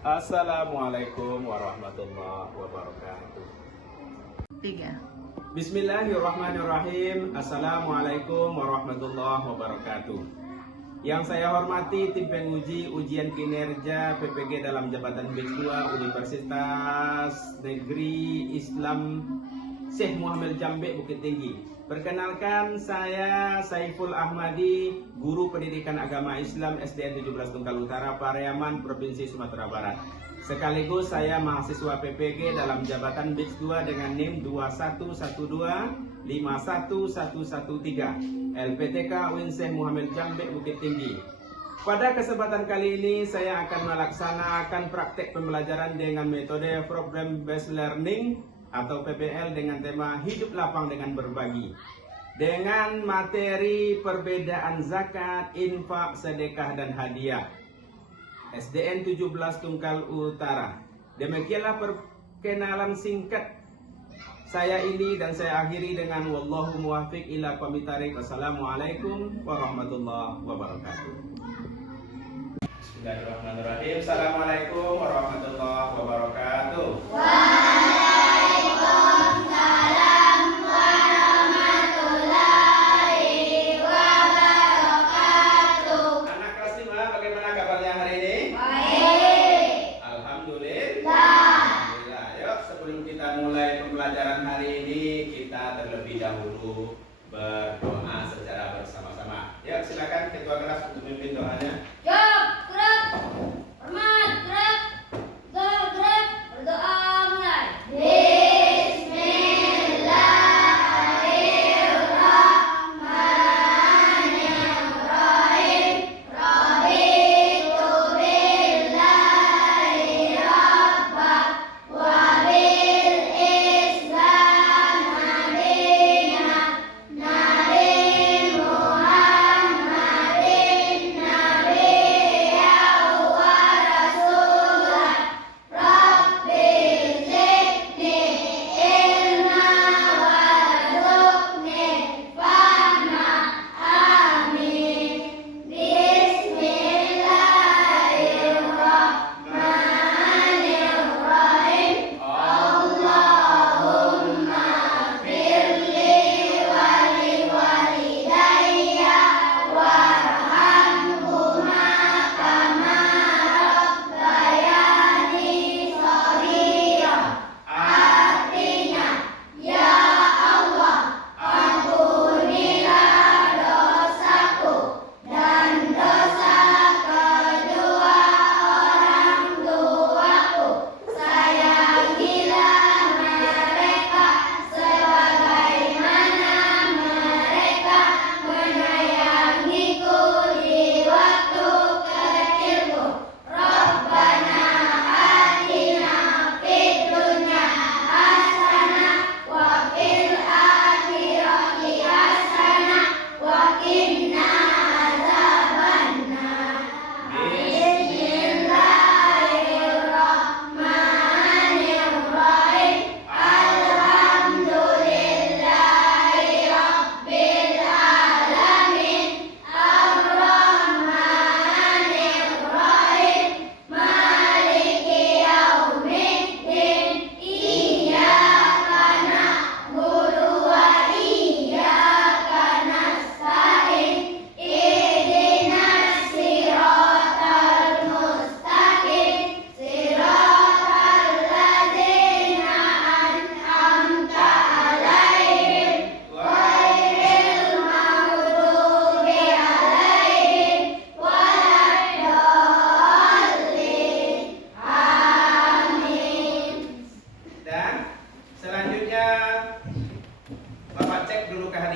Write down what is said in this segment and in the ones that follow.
Assalamualaikum warahmatullahi wabarakatuh. 3. Bismillahirrahmanirrahim. Assalamualaikum warahmatullahi wabarakatuh. Yang saya hormati tim penguji ujian kinerja PPG dalam jabatan batch 2 Universitas Negeri Islam Syekh Muhammad Jambe Bukit Tinggi. Perkenalkan, saya Saiful Ahmadi, Guru Pendidikan Agama Islam SDN 17 Tunggal Utara, Pariaman, Provinsi Sumatera Barat. Sekaligus saya mahasiswa PPG dalam jabatan batch 2 dengan NIM 211251113 LPTK UIN Syekh Muhammad Jambe Bukit Tinggi. Pada kesempatan kali ini saya akan melaksanakan praktek pembelajaran dengan metode Program Based Learning atau PBL dengan tema Hidup Lapang dengan Berbagi, dengan materi perbedaan zakat, infak, sedekah, dan hadiah. SDN 17 Tunggal Utara. Demikianlah perkenalan singkat saya ini, dan saya akhiri dengan wallahu muwaffiq ila aqwamit thariq. Wassalamualaikum warahmatullahi wabarakatuh. Bismillahirrahmanirrahim. Assalamualaikum warahmatullahi wabarakatuh. Pembelajaran hari ini kita terlebih dahulu berdoa secara bersama-sama. Ya, silakan ketua kelas untuk memimpin doanya. Berdoa mulai.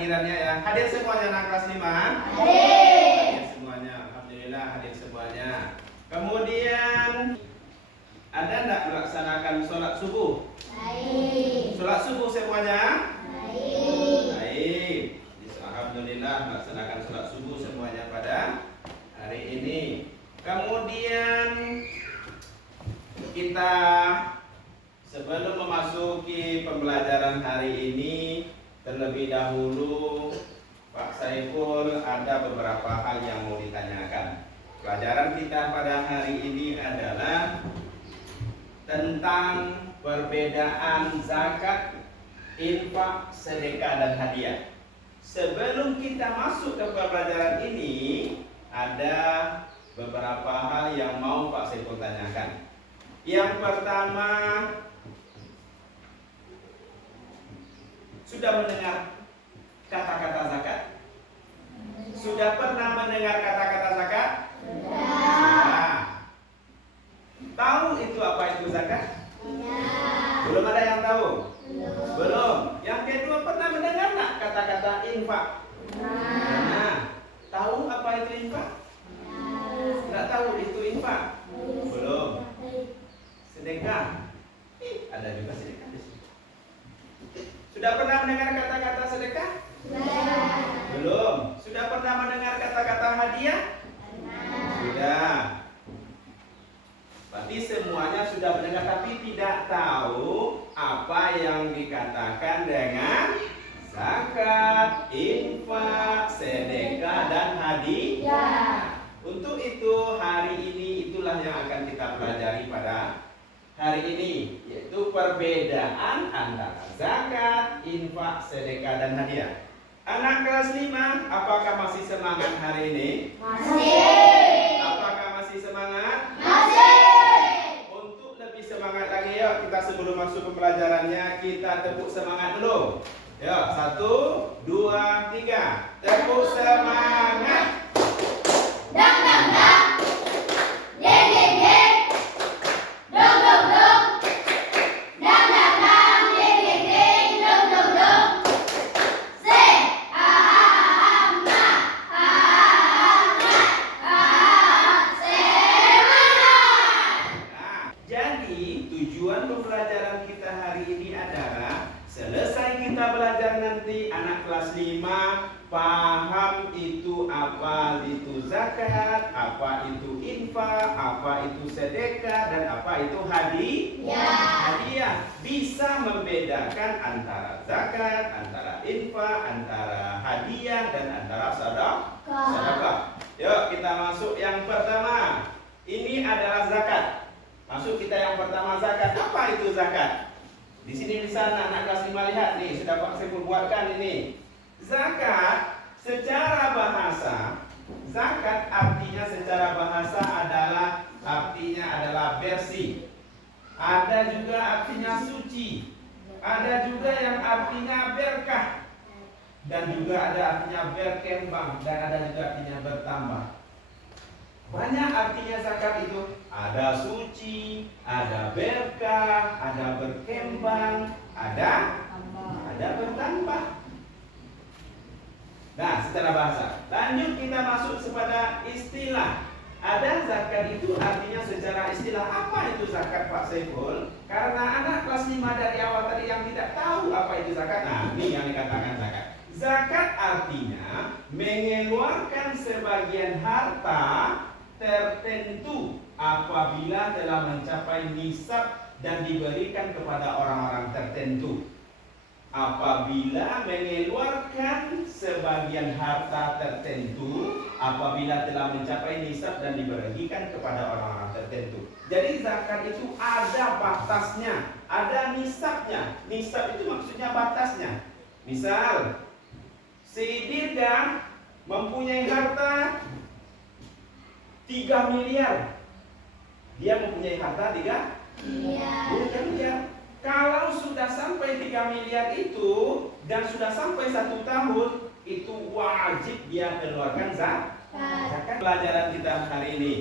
kehadirannya ya. Hadir semuanya anak kelas 5? Hadir semuanya. Alhamdulillah hadir semuanya. Kemudian ada enggak melaksanakan sholat subuh? Baik. Sholat subuh semuanya? Baik. Baik. Alhamdulillah melaksanakan sholat subuh semuanya pada hari ini. Kemudian kita sebelum memasuki pembelajaran hari ini, terlebih dahulu Pak Saiful ada beberapa hal yang mau ditanyakan. Pelajaran kita pada hari ini adalah tentang perbedaan zakat, infak, sedekah dan hadiah. Sebelum kita masuk ke pelajaran ini, ada beberapa hal yang mau Pak Saiful tanyakan. Yang pertama, sudah mendengar kata-kata zakat? Sudah pernah mendengar kata-kata zakat? Sudah. Tahu itu apa itu zakat? Belum ada yang tahu? Belum. Yang kedua, pernah mendengar nggak kata-kata infak? Nah, tahu apa itu infak? Nggak tahu itu infak? Belum. Sedekah? Ada juga sedekah di sini. Sudah pernah mendengar kata-kata sedekah? Belum. Sudah pernah mendengar kata-kata hadiah? Sudah. Berarti semuanya sudah mendengar, tapi tidak tahu apa yang dikatakan dengan zakat, infak, sedekah, dan hadiah. Untuk itu hari ini itulah yang akan kita pelajari pada hari ini, yaitu perbedaan antara zakat, infak, sedekah, dan hadiah. Anak kelas 5, apakah masih semangat hari ini? Masih. Apakah masih semangat? Masih. Untuk lebih semangat lagi, yuk kita sebelum masuk pembelajarannya kita tepuk semangat dulu. Yuk, 1, 2, 3. Tepuk semangat. Dang dang dang. Deng deng deng. Dong dong dong. Dang dang dang. Deng deng deng. Dong dong dong. Se a a ma a a semangat. Nah, jadi tujuan pembelajaran kita hari ini adalah selesai kita belajar nanti anak kelas 5 paham itu apa itu zakat, apa itu infak, apa itu sedekah, dan apa itu hadiah. Bisa membedakan antara zakat, antara infak, antara hadiah, dan antara sedekah. Yuk kita masuk yang pertama. Ini adalah zakat. Masuk kita yang pertama, zakat. Apa itu zakat? Di sini di sana anak kelas 5 lihat nih, sudah Pak Saiful buatkan ini. Zakat secara bahasa, zakat artinya secara bahasa adalah bersih. Ada juga artinya suci. Ada juga yang artinya berkah. Dan juga ada artinya berkembang, dan ada juga artinya bertambah. Banyak artinya zakat itu. Ada suci, ada berkah, ada berkembang, ada bertambah. Nah, secara bahasa. Lanjut kita masuk kepada istilah. Ada zakat itu artinya secara istilah. Apa itu zakat Pak Saiful? Karena anak kelas 5 dari awal tadi yang tidak tahu apa itu zakat. Nah, ini yang dikatakan zakat. Zakat artinya mengeluarkan sebagian harta tertentu apabila telah mencapai nisab dan diberikan kepada orang-orang tertentu. Apabila mengeluarkan sebagian harta tertentu apabila telah mencapai nisab dan diberikan kepada orang-orang tertentu. Jadi zakat itu ada batasnya, ada nisabnya. Nisab itu maksudnya batasnya. Misal, si Dirga mempunyai harta 3 miliar. Dia mempunyai harta 3 miliar. Kalau sudah sampai 3 miliar itu dan sudah sampai 1 tahun, itu wajib dia keluarkan zakat. Pelajaran kita hari ini.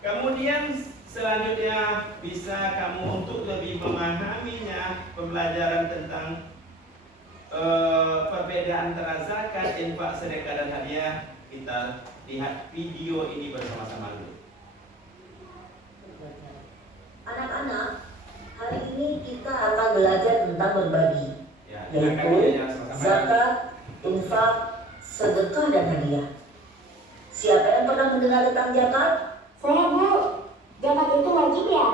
Kemudian selanjutnya bisa kamu untuk lebih memahaminya pembelajaran tentang perbedaan antara zakat, infak, sedekah, dan hadiah. Kita lihat video ini bersama-sama dulu. Anak-anak, hari ini kita akan belajar tentang berbagi, Ya, yaitu zakat, infak, sedekah, dan hadiah. Siapa yang pernah mendengar tentang zakat? Saya Bu, zakat itu wajib ya?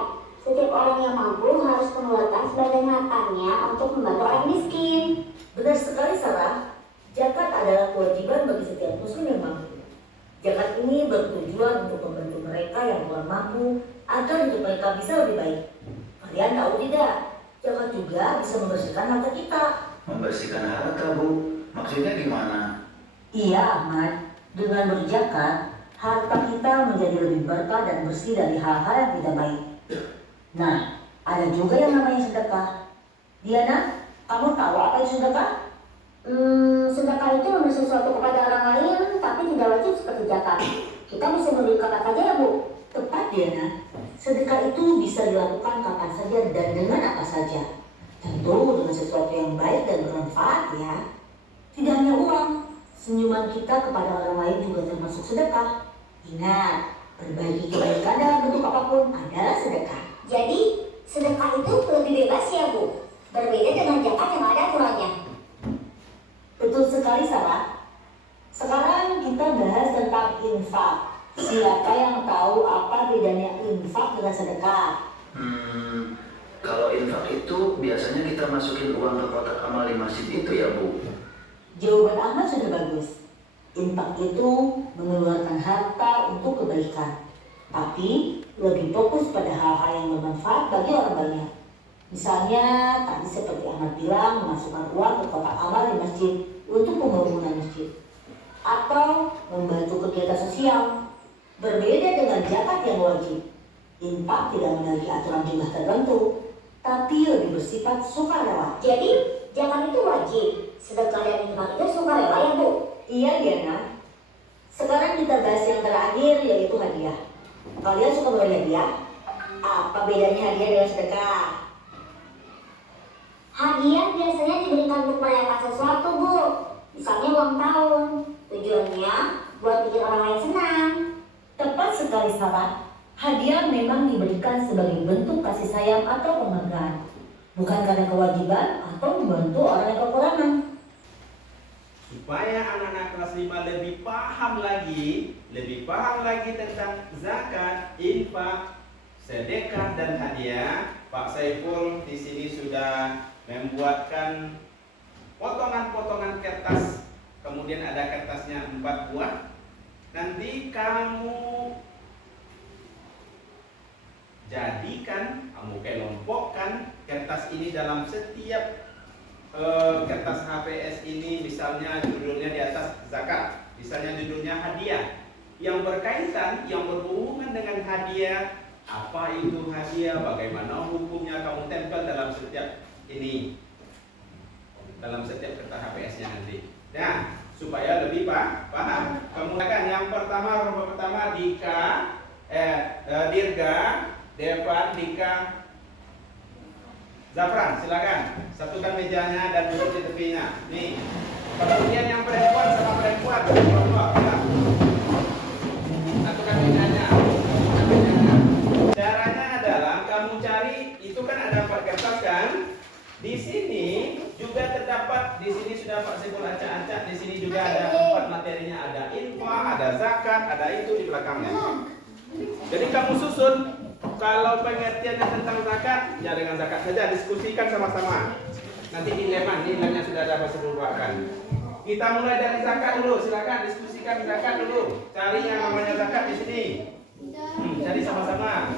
Setiap orang yang mampu harus mengeluarkan sebagian hartanya untuk membantu orang miskin. Benar sekali Sarah, zakat adalah kewajiban bagi setiap muslim yang mampu. Zakat ini bertujuan untuk membantu mereka yang kurang mampu agar hidup mereka bisa lebih baik. Kalian tahu tidak? Zakat juga bisa membersihkan harta kita. Membersihkan harta, Bu. Maksudnya gimana? Iya, Ahmad. Dengan berzakat, harta kita menjadi lebih berkah dan bersih dari hal-hal yang tidak baik. Nah, ada juga yang namanya sedekah. Diana, kamu tahu apa itu sedekah? Sedekah itu memberi sesuatu kepada orang lain, tapi tidak wajib seperti zakat. Kita bisa memberi kapan saja ya, Bu. Tepat, Diana. Sedekah itu bisa dilakukan kapan saja dan dengan apa saja. Tentu dengan sesuatu yang baik dan bermanfaat ya. Tidak hanya uang, senyuman kita kepada orang lain juga termasuk sedekah. Ingat, berbagi kebaikan dalam bentuk apapun adalah sedekah. Jadi, sedekah itu lebih bebas ya, Bu. Berbeda dengan zakat yang ada aturannya. Betul sekali, Sarah. Sekarang kita bahas tentang infak. Siapa yang tahu apa bedanya infak dengan sedekah? Kalau infak itu biasanya kita masukin uang ke kotak amal di masjid itu ya, Bu? Jawaban Ahmad sudah bagus. Infak itu mengeluarkan harta untuk kebaikan, tapi lebih fokus pada hal-hal yang bermanfaat bagi orang banyak. Misalnya, tadi seperti Ahmad bilang, memasukkan uang ke kotak amal di masjid untuk pembangunan masjid, atau membantu kegiatan sosial. Berbeda dengan zakat yang wajib, infak tidak memiliki aturan jumlah tertentu, tapi lebih bersifat sukarela. Jadi, zakat itu wajib. Sedekah dan infak itu sukarela ya, Bu. Iya, Diana. Sekarang kita bahas yang terakhir, yaitu hadiah. Kalian suka memberi hadiah? Apa bedanya hadiah dengan sedekah? Hadiah biasanya diberikan untuk merayakan sesuatu, Bu. Misalnya ulang tahun. Tujuannya buat bikin orang lain senang. Tepat sekali, Sarah. Hadiah memang diberikan sebagai bentuk kasih sayang atau penghargaan, bukan karena kewajiban atau membantu orang yang kekurangan. Supaya anak-anak kelas 5 lebih paham lagi tentang zakat, infak, sedekah dan hadiah, Pak Saiful di sini sudah membuatkan potongan-potongan kertas. Kemudian ada kertasnya 4 buah. Nanti kamu jadikan, kamu kelompokkan kertas ini dalam setiap kertas HPS ini. Misalnya judulnya di atas zakat, misalnya judulnya hadiah, yang berkaitan, yang berhubungan dengan hadiah. Apa itu hadiah, bagaimana hukumnya, kamu tempel dalam setiap ini, dalam setiap kertas HPS-nya nanti. Nah, supaya lebih paham. Kemudian yang pertama, kelompok pertama Dika, Dirga, Devan, Dika, Zafran, silakan satukan mejanya dan duduk di tepinya. Nih. Kemudian yang perempuan sama perempuan, kelompok, satukan mejanya. Caranya adalah kamu cari, itu kan ada 4 kertas kan? Di sini juga terdapat, di sini sudah Pak Saiful acak-acak, di sini juga ada 4 materinya, ada infak, ada zakat, ada itu di belakangnya. Jadi kamu susun, kalau pengertiannya tentang zakat, ya dengan zakat saja, diskusikan sama-sama. Nanti di lemnya sudah ada Pak Saiful buatkan. Kita mulai dari zakat dulu, silakan diskusikan zakat dulu. Cari yang namanya zakat di sini. Cari sama-sama.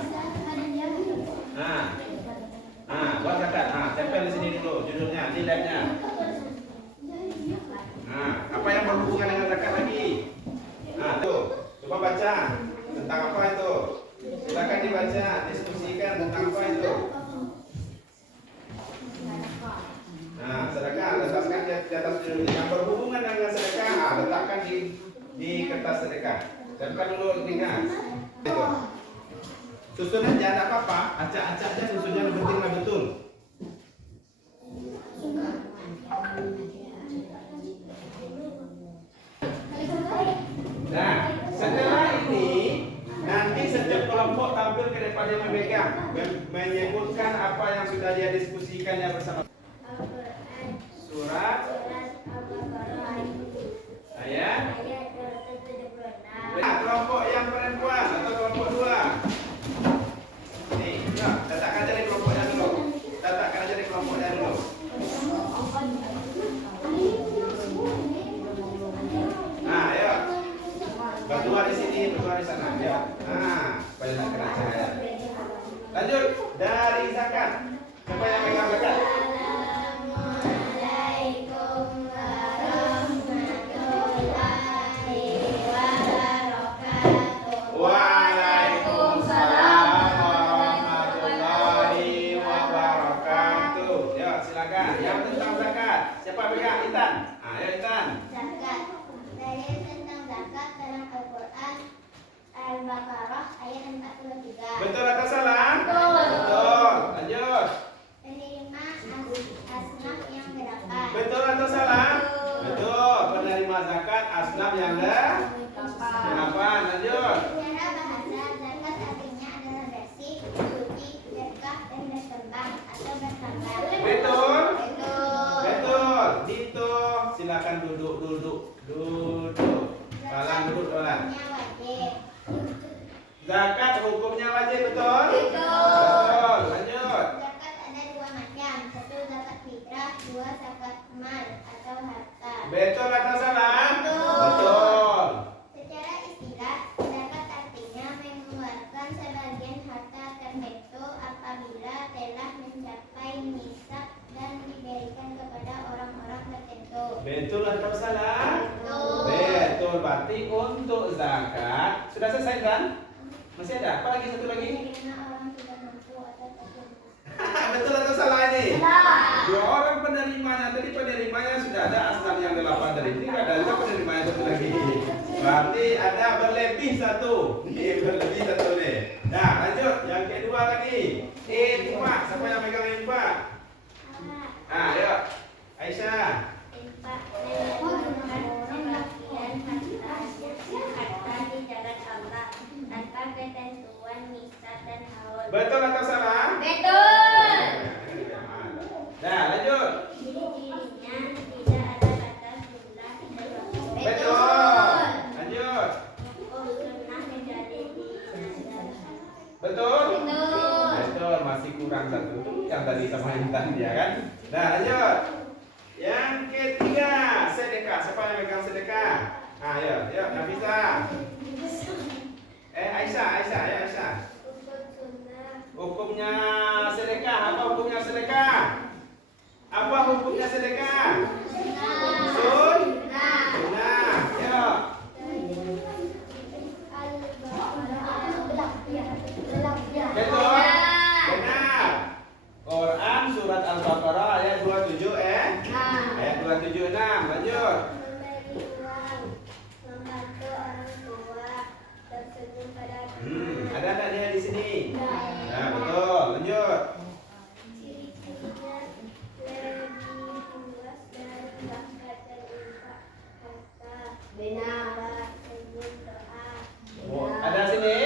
Buat zakat. Tempel di sini dulu judulnya, di lemnya. Apa yang berhubungan dengan zakat lagi? Tuh, coba baca tentang apa itu. Silakan dibaca, diskusikan tentang apa itu. Sedekah letakkan di atas judulnya. Yang berhubungan dengan sedekah, letakkan di kertas sedekah. Tempel dulu ingat. Itu. Susunnya jangan apa-apa, acak-acak aja susunnya, yang penting betul. Nah, setelah ini nanti setiap kelompok tampil ke depan yang memegang, menyebutkan apa yang sudah dia diskusikannya bersama. Surat ayat. Nah, kelompok yang perempuan atau kelompok 2. Nih, letakkan aja di kelompoknya dulu. Letakkan aja di kelompoknya dulu. Ayo. Berdua di sini, berdua di sana. Ya. Supaya tidak kena cahaya. Lanjut dari zakat. Siapa yang pegang zakat? Assalamualaikum warahmatullahi wabarakatuh. Waalaikumsalam warahmatullahi wabarakatuh. Ya, silakan. Yang tentang zakat. Siapa pegang? Intan. Ayo Intan. Zakat. Dalil tentang zakat dalam Al-Quran Al-Baqarah ayat 43. Betul atau salah? Betul. Betul. Lanjut. Penerima asnaf yang berapa? Betul atau salah? Betul. Penerima zakat asnaf yang berapa? Lanjut. Secara bahasa, zakat artinya adalah bersih, suci, berkah, dan berkembang atau bertambah. Betul. Betul. Betul. Dito. Silakan duduk. Salam duduk doang. Hukumnya wajib. Zakat hukumnya wajib, betul? Betul. Lanjut. Zakat ada dua macam. Satu zakat fitrah, dua zakat mal atau harta. Betul atau salah? Betul. Betul. Secara istilah, zakat artinya mengeluarkan sebagian harta tertentu apabila telah mencapai nisab dan diberikan kepada orang-orang tertentu. Betul atau salah? Betul. Betul. Berarti untuk zakat sudah selesai kan? Masih ada? Apa lagi? Satu lagi? Karena orang sudah mampu atau tak mampu. Betul atau salah ini? Salah. Dua orang penerimanya. Tadi penerimanya sudah ada asnaf yang 8 dari ini. Ada juga penerimanya satu lagi. Berarti ada berlebih satu. Nih berlebih satu nih. Nah lanjut. Yang kedua lagi. Infak. Siapa yang megang infak? Ayo. Aisyah. Infak mengeluarkan sebagian harta di jalan Allah tanpa ketentuan nisab dan haul. Betul atau salah? Betul. Nah lanjut. Ciri-cirinya tidak ada batas jumlah. Betul. Lanjut. Hukum sunnah menjadi dinasab. Betul. Betul. Betul. Masih kurang satu tuh yang tadi sama Intan ya kan. Nah lanjut. Yang ketiga sedekah. Siapa yang megang sedekah? Ayo, Nafisa. Aisyah, ya Aisyah. Hukum sunnah. Hukumnya sedekah. Apa hukumnya sedekah? Apa hukumnya sedekah? Sunnah. Yuk. Betul. Benar. Quran surat Al-Baqarah ayat 27 ayat 276. Lanjut. Memberi uang, membantu orang tua, tersenyum pada Ada enggak dia di sini? teman. Nah, betul. Lanjut. Ciri-cirinya lebih luas dari zakat dan infak harta. Benar. Senyum doa. Oh, ada sini?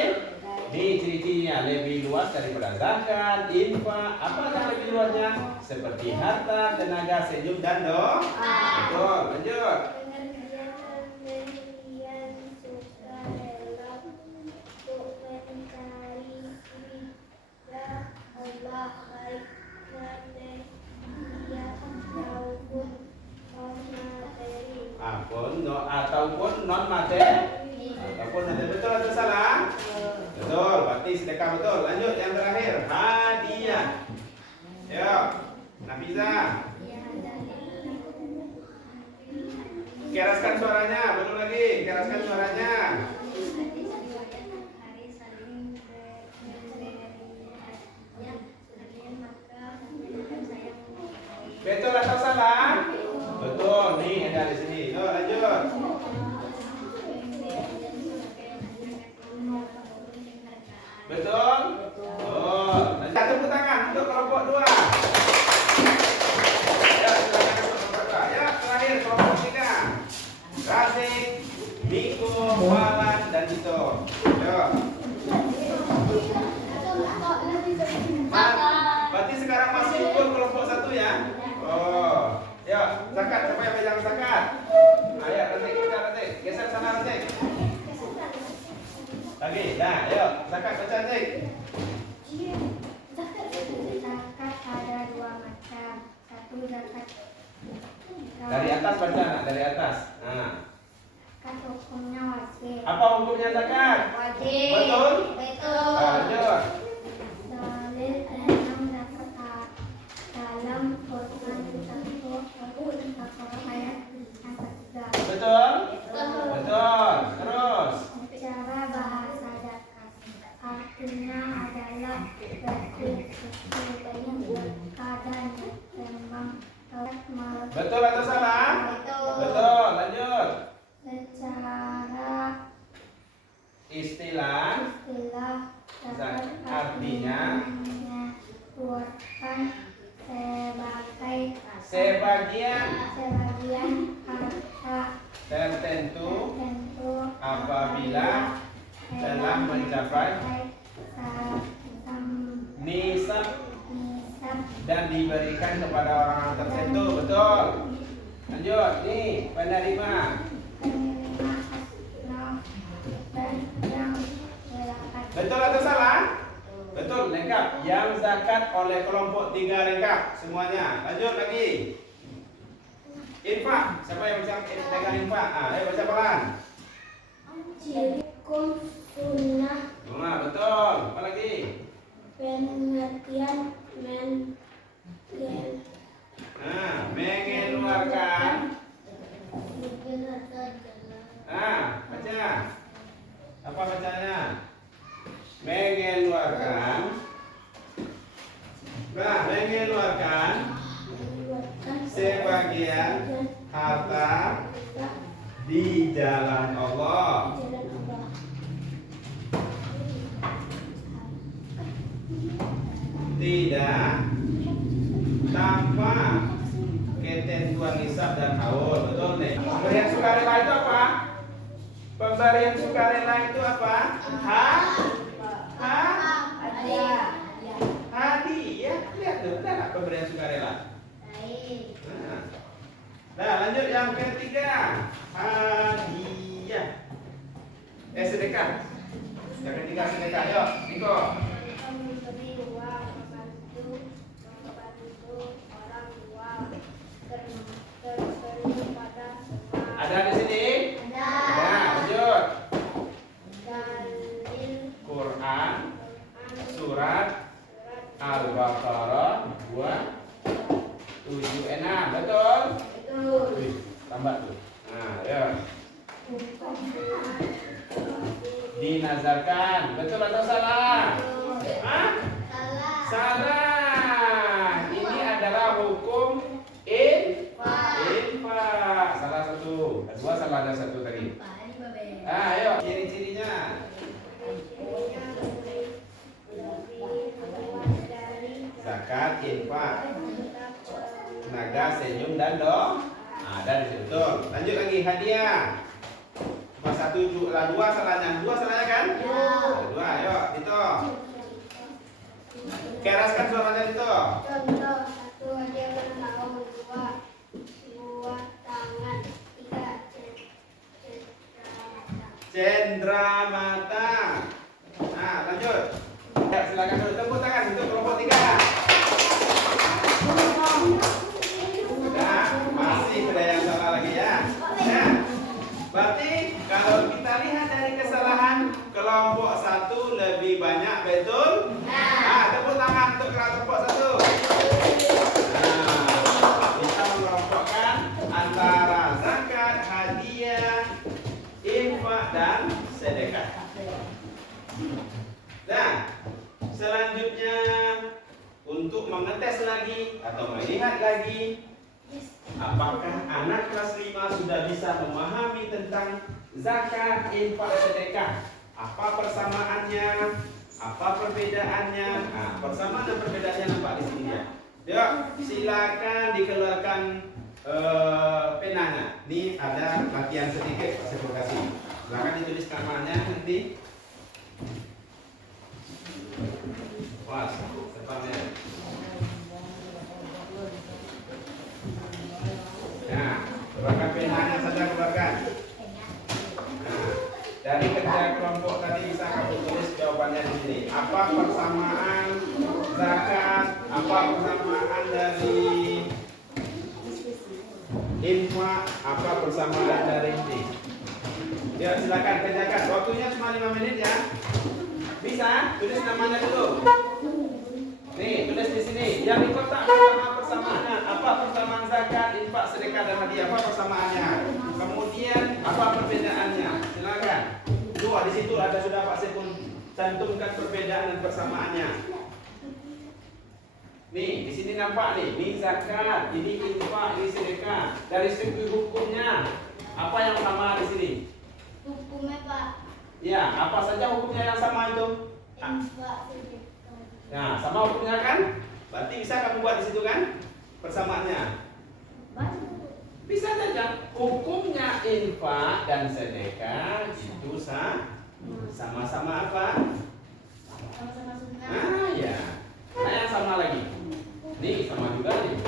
Ini ciri-cirinya lebih luas daripada zakat, infak. Apa yang lebih luasnya? Seperti harta, tenaga, senyum dan doa. Betul. Lanjut. Pengertian pemberian sukarela untuk mencari ridha Allah baik material maupun non materi. Ataupun non materi. Ataupun nanti betul atau salah? Betul. Berarti sedekah betul. Lanjut yang terakhir, hadiah. Yuk, Nafisa. Keraskan suaranya, betul lagi. Keraskan suaranya. Betul atau salah? Betul. Nih ada di sini. Yuk, lanjut. Betul? Betul. Lanjut tepuk tangan untuk kelompok 2. Ya, silakan untuk kelompok 2. Ya, terakhir kelompok 3. Razik, Miko, Walan, dan Dito. Yuk. Berarti sekarang masih ukur kelompok 1 ya? Oh. Yuk, zakat. Siapa yang pegang zakat? Ayo, Razik, kita Razik. Geser sana Razik. Lagi, nah, yuk, zakat baca Razik. Zakat ada dua macam. Satu zakat Dari atas baca, nak, dari atas. Nah. zakat hukumnya wajib. Apa hukumnya zakat? Wajib. Betul? Betul. Lanjut. Dan Artinya mengeluarkan sebagian harta tertentu tertentu apabila telah mencapai nisab dan diberikan kepada orang tertentu. Betul. Lanjut nih penerima. Betul atau salah? Betul, lengkap. Yang zakat oleh kelompok 3 lengkap semuanya. Lanjut lagi. Infak. Siapa yang baca pegang infak? Ayo baca pelan. Hukum sunnah Nah, betul. Apa lagi? pengertian Mengeluarkan. Baca. Apa bacanya? Mengeluarkan. Mengeluarkan sebagian harta di jalan Allah. Tidak tanpa ketentuan nisab dan haul. Betul nih. Pemberian sukarela itu apa? Pemberian sukarela itu apa? Hadiah. Lihat tuh, ada nggak pemberian sukarela? Nah, lanjut yang ketiga. Hadiah. Sedekah. Yang ketiga sedekah. Yuk, Niko. memberi uang, membantu orang tua, terberi pada semua. Ada di sini? Ada. Lanjut. Dalil Quran surat Al-Baqarah 276. Betul? Wih, tambah tuh. Nah, ya. Dinazarkan. Betul atau salah? Hah? Salah. Ini adalah hukum infak. Salah satu. Dua salah, ada satu tadi. Ayo, ciri-cirinya. Zakat, infak, tenaga, senyum, dan doa. Ada di situ. Betul. Lanjut lagi hadiah. Cuma satu, dua salahnya. Dua salahnya kan? Dua. Ayo, itu. Keraskan suaranya itu. Contoh, 1 hadiah ulang tahun, 2 tangan, 3 Cendramata. Nah, lanjut. Ya, silakan dulu tepuk tangan untuk kelompok 3. Nah, masih ada yang salah lagi ya. Nah, berarti kalau kita lihat dari kesalahan kelompok 1 lebih banyak, betul? Nah, tepuk tangan untuk kelompok 1. Nah, kita mengelompokkan antara zakat, hadiah, infak dan sedekah. Nah, selanjutnya untuk mengetes lagi atau melihat lagi apakah anak kelas 5 sudah bisa memahami tentang zakat, infak, sedekah. Apa persamaannya? Apa perbedaannya? Nah, persamaan dan perbedaannya nampak di sini ya. Yuk, silakan dikeluarkan penanya. Ini ada latihan sedikit, saya kasih. Silakan ditulis namanya nanti. Wah, depannya. Nah, keluarkan penanya saja, keluarkan. Nah, dari kerja kelompok tadi bisa kamu tulis jawabannya di sini. Apa persamaan zakat? Apa persamaan dari infak? Apa persamaan dari ini? Ya, silakan kerjakan. Waktunya cuma 5 menit ya. Bisa? Tulis namanya dulu. Nih, tulis di sini. Yang di kotak apa persamaannya? Apa persamaan zakat, infak, sedekah dan hadiah? Apa persamaannya? Kemudian apa perbedaannya? Silakan. Dua di situ ada sudah Pak Sepun cantumkan perbedaan dan persamaannya. Nih, di sini nampak nih. Ini zakat, ini infak, ini sedekah. Dari segi hukumnya, apa yang sama di sini? hukumnya Pak. Ya, apa saja hukumnya yang sama itu? infak, sedekah. Nah, sama hukumnya kan? Berarti bisa kamu buat di situ kan? Persamaannya. Bisa saja. Hukumnya infak dan sedekah itu sama-sama apa? Sama-sama sunnah. Ah ya. Nah, yang sama lagi. Nih sama juga nih.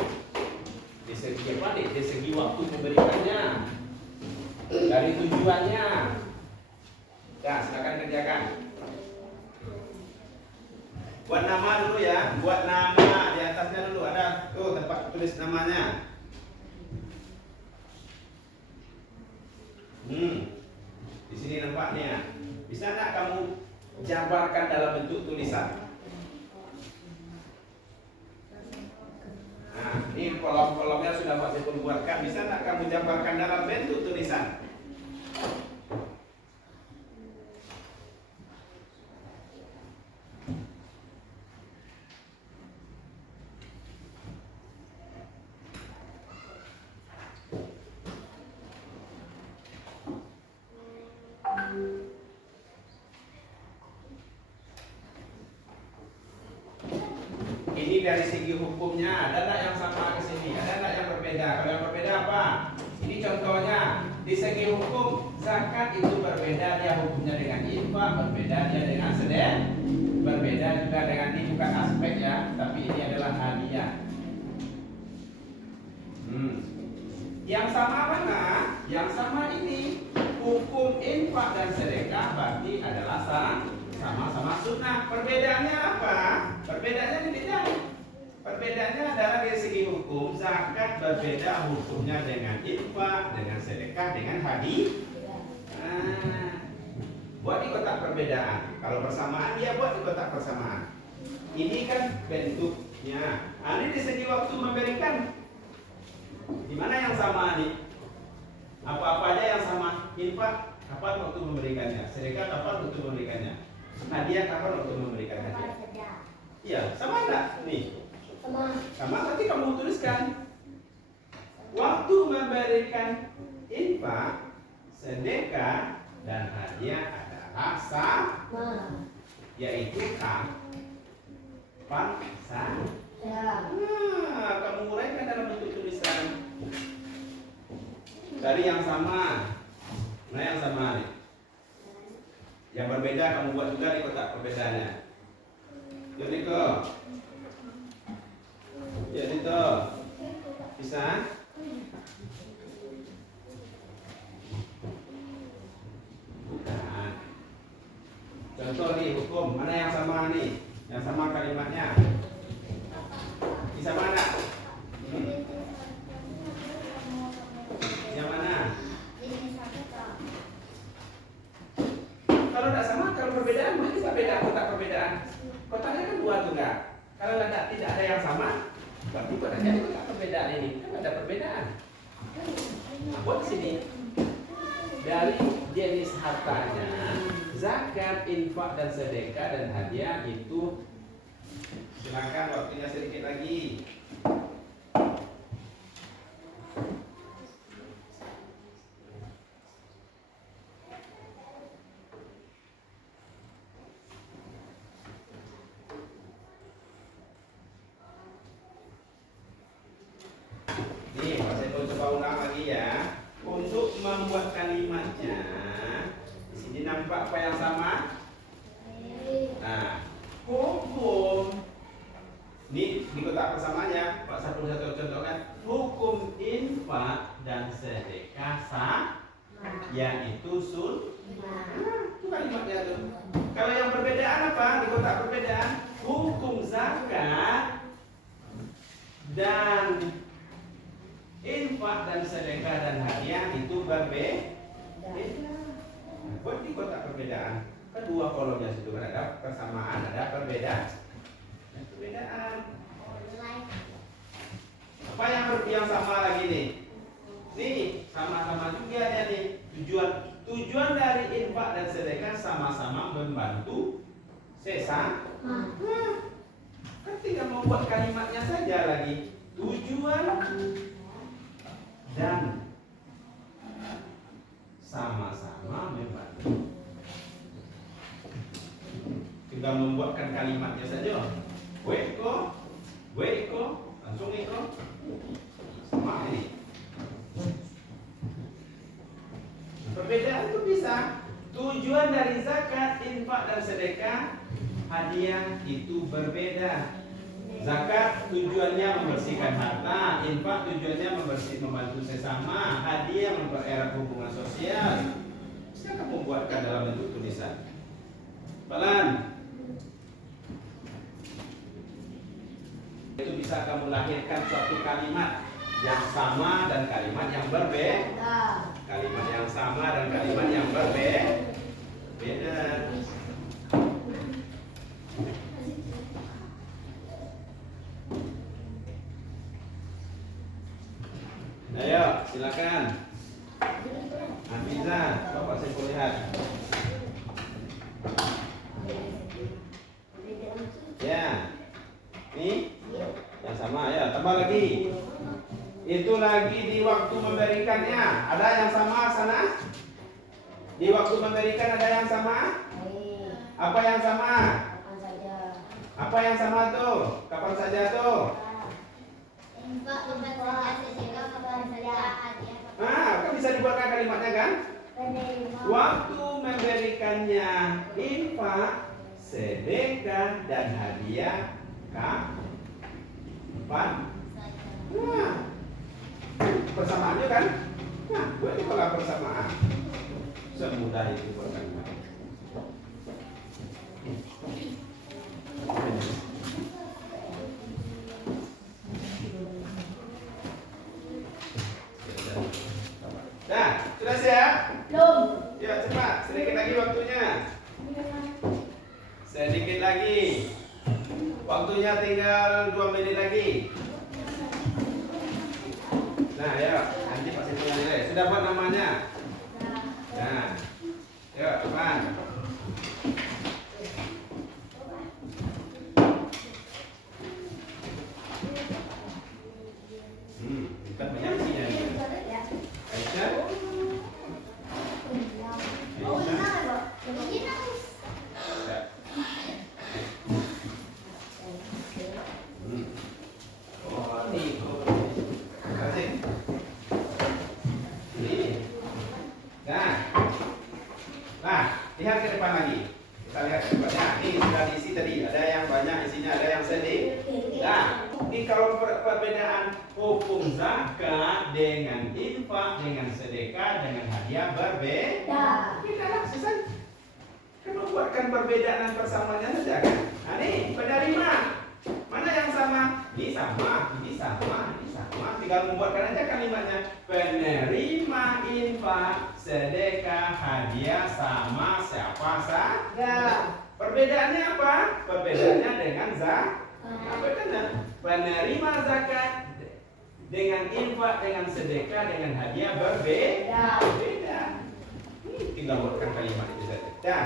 Di segi apa nih? Di segi waktu memberikannya. Dari tujuannya. Ya, silakan kerjakan. Buat nama dulu ya. Buat nama di atasnya dulu ada tuh tempat tulis namanya. Di sini nampaknya. Bisa enggak kamu jabarkan dalam bentuk tulisan? Nah, ini kolom-kolomnya sudah Pak Saiful buatkan. Bisa enggak kamu jabarkan dalam bentuk tulisan? Ini dari segi hukumnya, ada nggak yang sama ke sini? Ada nggak yang berbeda? Kalau yang berbeda apa? Ini contohnya, di segi hukum zakat itu berbeda dia hukumnya dengan infak, berbeda dia dengan sedekah, berbeda juga dengan ini bukan aspek ya, tapi ini adalah hadiah. Yang sama mana? Yang sama ini hukum infak dan sedekah berarti adalah sama-sama sunnah. Perbedaannya apa? Perbedaannya ini beda. Perbedaannya adalah dari segi hukum zakat berbeda hukumnya dengan infak, dengan sedekah, dengan hadiah. Buat di kotak perbedaan. Kalau persamaan dia buat di kotak persamaan. Ini kan bentuknya. Ini di segi waktu memberikan. Di mana yang sama nih? Apa-apa aja yang sama. Infak kapan waktu memberikannya? Sedekah kapan waktu memberikannya? Hadiah kapan waktu memberikan hadiah? Iya, sama enggak? Nih. Sama nanti kamu tuliskan. Waktu memberikan infak, sedekah dan hadiah adalah sama. Yaitu kapan saja. Nah, kamu uraikan dalam bentuk tulisan. Dari yang sama. Nah, yang sama nih. Yang berbeda kamu buat juga di kotak perbedaannya. Jadi kok. Jadi toh. Bisa? Nah. Contoh nih hukum, mana yang sama nih? Yang sama kalimatnya. Bisa mana? Yang mana? Kalau tidak sama, kalau perbedaan, mungkin kita beda kotak perbedaan. Kotaknya kan dua tuh enggak. Kalau tidak ada yang sama, berarti kotaknya itu kotak perbedaan ini. Kan ada perbedaan. Nah, buat sini. Dari jenis hartanya, zakat, infak dan sedekah dan hadiah itu silakan waktunya sedikit lagi. Nih, saya mau coba ulang lagi ya. Untuk membuat kalimatnya, di sini nampak apa yang sama? Nah, hukum ini di kotak persamaannya, Pak satu contohkan hukum infak dan sedekah yaitu sunnah. Itu kalimatnya tuh. Kalau yang perbedaan apa? Di kotak perbedaan hukum zakat dan infak dan sedekah dan hadiah itu berbeda. Buat di kotak perbedaan. Kedua kolomnya situ kan ada persamaan, ada perbedaan. Apa yang sama lagi nih? Nih, sama-sama juga ya nih. Tujuan dari infak dan sedekah sama-sama membantu sesama. Kan tinggal membuat kalimatnya saja lagi. Tujuan dan sama-sama membantu. tinggal membuatkan kalimatnya saja. Weko, langsung iko. Sama ini. Perbedaan itu bisa. Tujuan dari zakat, infak dan sedekah, hadiah itu berbeda. Zakat tujuannya membersihkan harta, infak tujuannya membantu sesama, hadiah mempererat hubungan sosial. Silakan membuatkan dalam bentuk tulisan. Pelan. Itu bisa kamu lahirkan suatu kalimat yang sama dan kalimat yang berbeda. Kalimat yang sama dan kalimat yang berbeda. Ayo, silakan. Hafiza, Bapak saya lihat. Ya. Nih, yang sama ya, tambah lagi. Itu lagi di waktu memberikannya. Ada yang sama sana? Di waktu memberikan ada yang sama? Apa yang sama? Apa yang sama tuh? Kapan saja tuh? Infak kapan saja, sedekah kapan saja, hadiah kapan Ah, kan bisa dibuatkan kalimatnya kan? Waktu memberikannya infak, sedekah dan hadiah kapan? Nah, persamaannya kan? Nah, gue itu kalau persamaan semudah itu buat kalimat. Nah, sudah siap? Belum. Ya, cepat. Sedikit lagi waktunya. Sedikit lagi. Waktunya tinggal 2 menit lagi. Nah, ya, nanti pasti punya nilai. Sudah buat namanya? Nah, yuk, depan. Kita banyak isinya nih. Aisyah? Lihat ke depan lagi. Kita lihat ke depannya. Ini sudah diisi tadi. Ada yang banyak isinya, ada yang sedikit. Nah, ini kalau perbedaan hukum zakat dengan infak, dengan sedekah, dengan hadiah berbeda. Kita selesai. Kan membuatkan perbedaan dan persamaannya saja kan. Nah, ini penerima. Mana yang sama? Ini sama, ini sama, ini sama. Tinggal membuatkan aja kalimatnya. Penerima infak, sedekah, hadiah sama siapa saja. Perbedaannya apa? Perbedaannya dengan zakat. Apa kan? Penerima zakat dengan infak, dengan sedekah, dengan hadiah berbeda. Beda. Tinggal buatkan kalimat itu saja. Dah.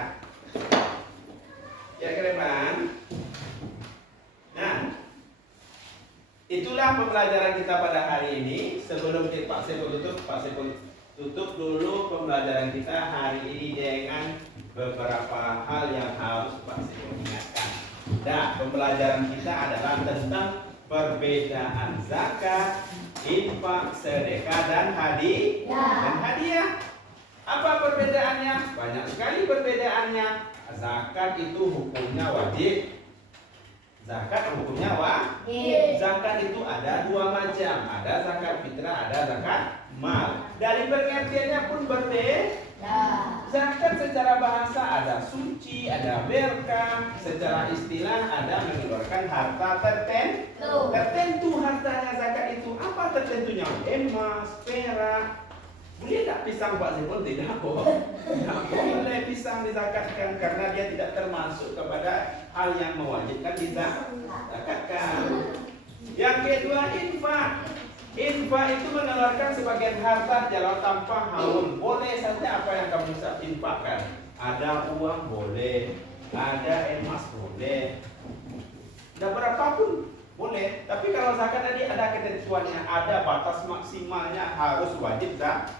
Ya, ke depan. Nah, itulah pembelajaran kita pada hari ini. Sebelum Pak Sepul tutup dulu pembelajaran kita hari ini dengan beberapa hal yang harus Pak Sepul ingatkan. Nah, pembelajaran kita adalah tentang perbedaan zakat, infak, sedekah dan hadiah. Apa perbedaannya? Banyak sekali perbedaannya. Zakat itu hukumnya wajib. Zakat hukumnya wajib. Zakat itu ada 2 macam. Ada zakat fitrah, ada zakat mal. Dari pengertiannya pun berbeda. Zakat secara bahasa ada suci, ada berkah. Secara istilah ada mengeluarkan harta tertentu. Tertentu hartanya zakat itu. Apa tertentunya? Emas, perak. Boleh tak pisang Pak Zibul? Tidak boleh pisang dizakatkan karena dia tidak termasuk kepada hal yang mewajibkan dizakatkan. Yang kedua, infak. Infak itu mengeluarkan sebagian harta jalan tanpa haul. Boleh saja apa yang kamu bisa infakkan. Ada uang boleh, ada emas boleh, ada berapapun boleh. Tapi kalau zakat tadi ada ketentuannya, ada batas maksimalnya, harus wajib zakat.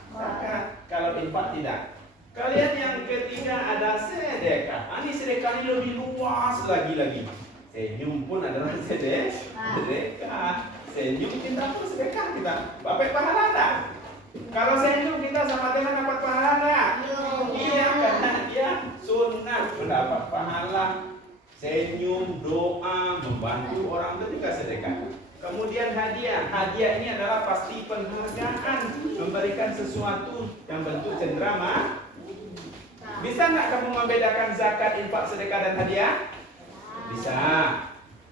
Kalau infak tidak. Kalian yang ketiga ada sedekah. Ini sedekah ini lebih luas lagi. Senyum pun adalah sedekah. Senyum kita pun sedekah kita. Bapak pahala tak? Kalau senyum kita sama teman dapat pahala tak? Iya, karena dia sunnah mendapat pahala. Senyum, doa, membantu orang itu juga sedekah. Kemudian hadiah. Hadiah ini adalah pasti penghargaan, memberikan sesuatu yang bentuk cenderamata. Bisa nggak kamu membedakan zakat, infak, sedekah dan hadiah? Bisa.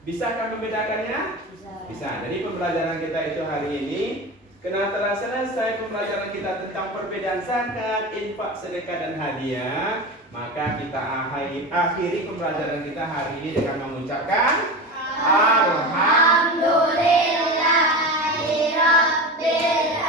Bisakah membedakannya? Bisa. Jadi pembelajaran kita itu hari ini, karena telah selesai pembelajaran kita tentang perbedaan zakat, infak, sedekah dan hadiah, maka kita akhiri pembelajaran kita hari ini dengan mengucapkan Alhamdulillahirabbil